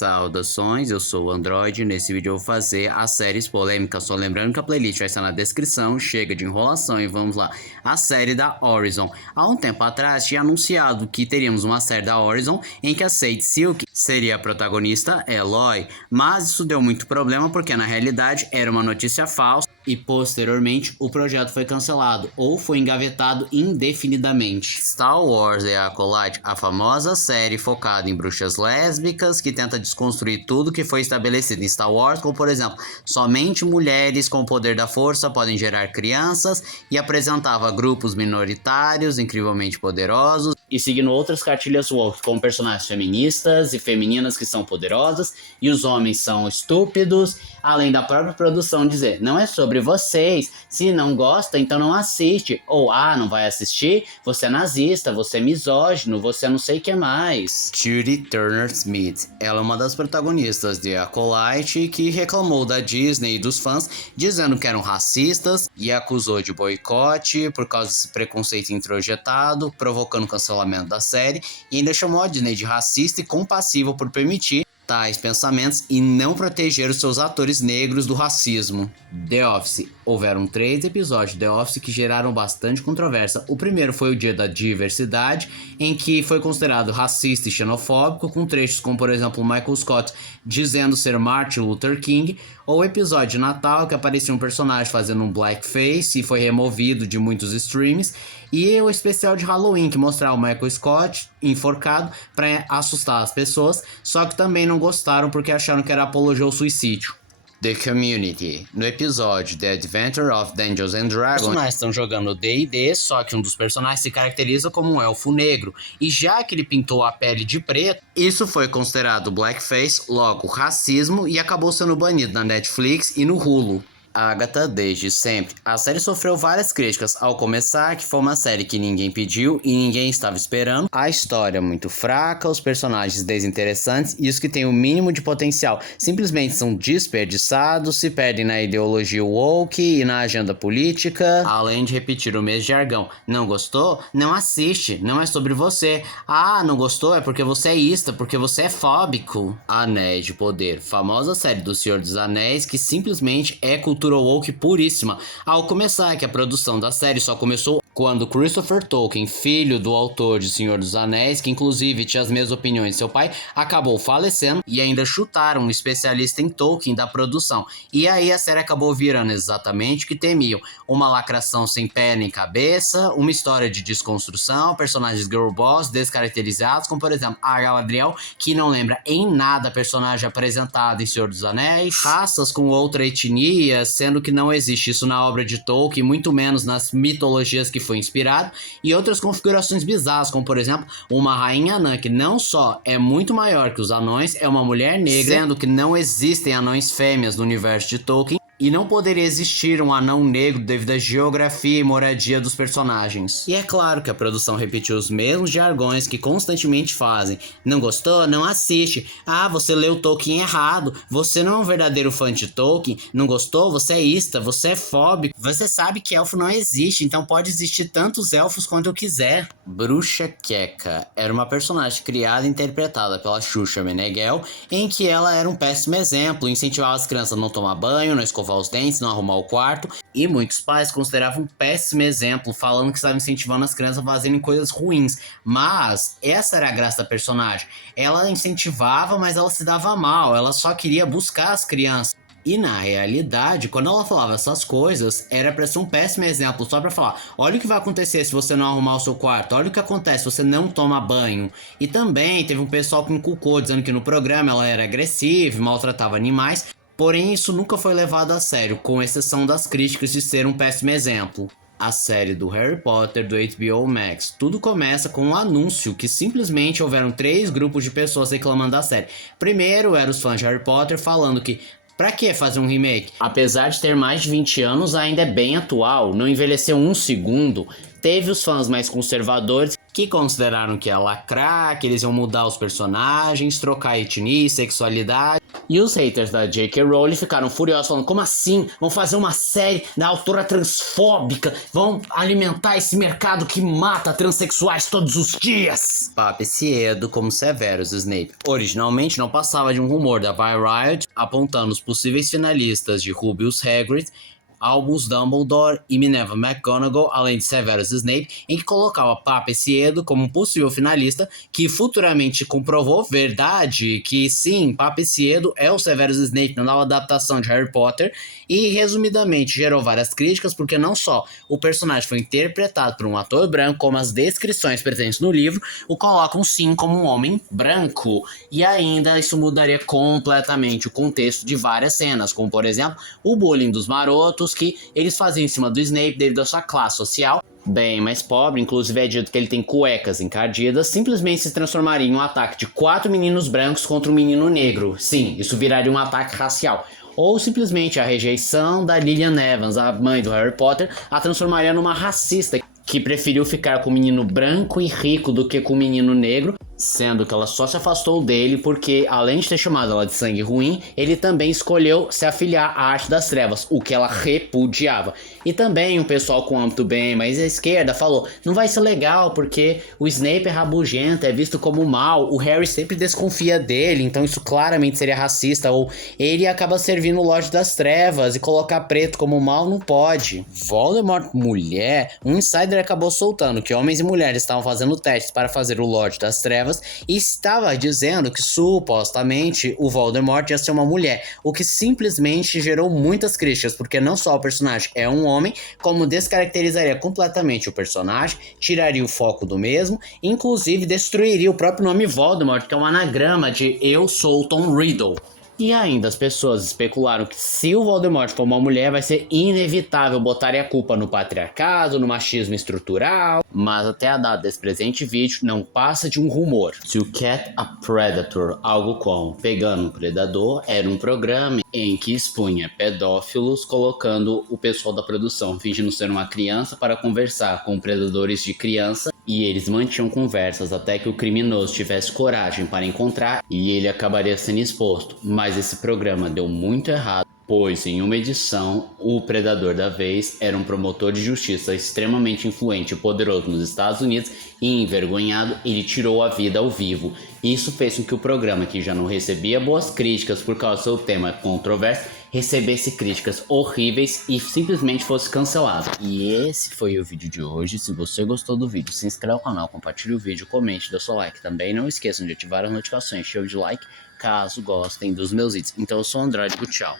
Saudações, eu sou o Android e nesse vídeo eu vou fazer as séries polêmicas, só lembrando que a playlist vai estar na descrição, chega de enrolação e vamos lá. A série da Horizon. Há um tempo atrás tinha anunciado que teríamos uma série da Horizon em que a Sade Silk seria a protagonista, Eloy, mas isso deu muito problema porque na realidade era uma notícia falsa e posteriormente o projeto foi cancelado ou foi engavetado indefinidamente. Star Wars The Acolyte, a famosa série focada em bruxas lésbicas que tenta desconstruir tudo que foi estabelecido em Star Wars, como por exemplo, somente mulheres com o poder da força podem gerar crianças, e apresentava grupos minoritários incrivelmente poderosos e seguindo outras cartilhas woke com personagens feministas e femininas que são poderosas e os homens são estúpidos, além da própria produção dizer, não é sobre vocês, se não gosta então não assiste, ou não vai assistir, você é nazista, você é misógino, você não sei o que mais. Judy Turner-Smith, ela é uma das protagonistas de Acolyte que reclamou da Disney e dos fãs, dizendo que eram racistas e acusou de boicote por causa desse preconceito introjetado, provocando cancelamento da série, e ainda chamou a Disney de racista e compassiva por permitir tais pensamentos e não proteger os seus atores negros do racismo. The Office. Houveram 3 episódios de The Office que geraram bastante controvérsia. O primeiro foi o Dia da Diversidade, em que foi considerado racista e xenofóbico, com trechos como, por exemplo, Michael Scott dizendo ser Martin Luther King, ou o episódio de Natal, que aparecia um personagem fazendo um blackface e foi removido de muitos streams, e o especial de Halloween, que mostrava o Michael Scott enforcado para assustar as pessoas, só que também não gostaram porque acharam que era apologia ao suicídio. The Community. No episódio The Adventure of Dungeons and Dragons, os personagens estão jogando D&D, só que um dos personagens se caracteriza como um elfo negro, e já que ele pintou a pele de preto, isso foi considerado blackface, logo racismo, e acabou sendo banido na Netflix e no Hulu. Agatha desde sempre. A série sofreu várias críticas ao começar, que foi uma série que ninguém pediu e ninguém estava esperando. A história muito fraca, os personagens desinteressantes e os que têm o mínimo de potencial simplesmente são desperdiçados, se perdem na ideologia woke e na agenda política, além de repetir o mesmo jargão. Não gostou? Não assiste, não é sobre você. Não gostou é porque você é ista, porque você é fóbico. Anéis de Poder, famosa série do Senhor dos Anéis que simplesmente é cultura woke puríssima. Ao começar que a produção da série só começou quando Christopher Tolkien, filho do autor de Senhor dos Anéis, que inclusive tinha as mesmas opiniões de seu pai, acabou falecendo, e ainda chutaram um especialista em Tolkien da produção. E aí a série acabou virando exatamente o que temiam: uma lacração sem pé nem cabeça, uma história de desconstrução, personagens girl boss descaracterizados, como por exemplo a Galadriel, que não lembra em nada a personagem apresentada em Senhor dos Anéis, raças com outra etnia, sendo que não existe isso na obra de Tolkien, muito menos nas mitologias que foi inspirado, e outras configurações bizarras, como por exemplo uma rainha anã que não só é muito maior que os anões, é uma mulher negra, sendo que não existem anões fêmeas no universo de Tolkien, e não poderia existir um anão negro devido à geografia e moradia dos personagens. E é claro que a produção repetiu os mesmos jargões que constantemente fazem. Não gostou? Não assiste. Você leu Tolkien errado. Você não é um verdadeiro fã de Tolkien. Não gostou? Você é ista. Você é fóbico. Você sabe que elfo não existe, então pode existir tantos elfos quanto eu quiser. Bruxa Queca era uma personagem criada e interpretada pela Xuxa Meneghel, em que ela era um péssimo exemplo, incentivava as crianças a não tomar banho, não escovar os dentes, não arrumar o quarto, e muitos pais consideravam um péssimo exemplo, falando que estava incentivando as crianças a fazerem coisas ruins. Mas essa era a graça da personagem. Ela incentivava, mas ela se dava mal, ela só queria buscar as crianças. E na realidade, quando ela falava essas coisas, era pra ser um péssimo exemplo, só pra falar: olha o que vai acontecer se você não arrumar o seu quarto, olha o que acontece se você não toma banho. E também teve um pessoal que inculcou, dizendo que no programa ela era agressiva e maltratava animais, porém isso nunca foi levado a sério, com exceção das críticas de ser um péssimo exemplo. A série do Harry Potter do HBO Max. Tudo começa com um anúncio que simplesmente houveram 3 grupos de pessoas reclamando da série. Primeiro eram os fãs de Harry Potter falando que pra que fazer um remake? Apesar de ter mais de 20 anos, ainda é bem atual, não envelheceu um segundo. Teve os fãs mais conservadores que consideraram que ia lacrar, que eles iam mudar os personagens, trocar etnia e sexualidade. E os haters da J.K. Rowling ficaram furiosos, falando: como assim? Vão fazer uma série da autora transfóbica? Vão alimentar esse mercado que mata transexuais todos os dias? Pape-se Edo como Severus Snape. Originalmente não passava de um rumor da Variety apontando os possíveis finalistas de Rubius Hagrid, Albus Dumbledore e Minerva McGonagall, além de Severus Snape, em que colocava Pape-se Edo como um possível finalista, que futuramente comprovou verdade que sim, Pape-se Edo é o Severus Snape na nova adaptação de Harry Potter, e resumidamente gerou várias críticas, porque não só o personagem foi interpretado por um ator branco, como as descrições presentes no livro o colocam sim como um homem branco, e ainda isso mudaria completamente o contexto de várias cenas, como por exemplo, o bullying dos marotos, que eles faziam em cima do Snape devido à sua classe social bem mais pobre, inclusive é dito que ele tem cuecas encardidas, simplesmente se transformaria em um ataque de 4 meninos brancos contra um menino negro. Sim, isso viraria um ataque racial. Ou simplesmente a rejeição da Lillian Evans, a mãe do Harry Potter, a transformaria numa racista que preferiu ficar com o menino branco e rico do que com o menino negro, sendo que ela só se afastou dele porque, além de ter chamado ela de sangue ruim, ele também escolheu se afiliar à arte das trevas, o que ela repudiava. E também um pessoal com âmbito bem mais à esquerda falou: não vai ser legal porque o Snape é rabugento, é visto como mal, o Harry sempre desconfia dele, então isso claramente seria racista, ou ele acaba servindo o Lorde das Trevas e colocar preto como mal não pode. Voldemort mulher, um insider acabou soltando que homens e mulheres estavam fazendo testes para fazer o Lorde das Trevas e estava dizendo que supostamente o Voldemort ia ser uma mulher, o que simplesmente gerou muitas críticas, porque não só o personagem é um homem, como descaracterizaria completamente o personagem, tiraria o foco do mesmo, inclusive destruiria o próprio nome Voldemort, que é um anagrama de Eu Sou Tom Riddle. E ainda as pessoas especularam que se o Voldemort for uma mulher, vai ser inevitável botarem a culpa no patriarcado, no machismo estrutural. Mas até a data desse presente vídeo não passa de um rumor. To Catch a Predator, algo como Pegando um Predador, era um programa em que expunha pedófilos colocando o pessoal da produção fingindo ser uma criança para conversar com predadores de criança, e eles mantinham conversas até que o criminoso tivesse coragem para encontrar e ele acabaria sendo exposto. Mas esse programa deu muito errado, pois em uma edição, o predador da vez era um promotor de justiça extremamente influente e poderoso nos Estados Unidos, e envergonhado, ele tirou a vida ao vivo. Isso fez com que o programa, que já não recebia boas críticas por causa do seu tema controverso, recebesse críticas horríveis e simplesmente fosse cancelado. E esse foi o vídeo de hoje. Se você gostou do vídeo, se inscreva no canal, compartilhe o vídeo, comente, dê seu like. Também não esqueçam de ativar as notificações, show de like, caso gostem dos meus vídeos. Então eu sou o Android, tchau.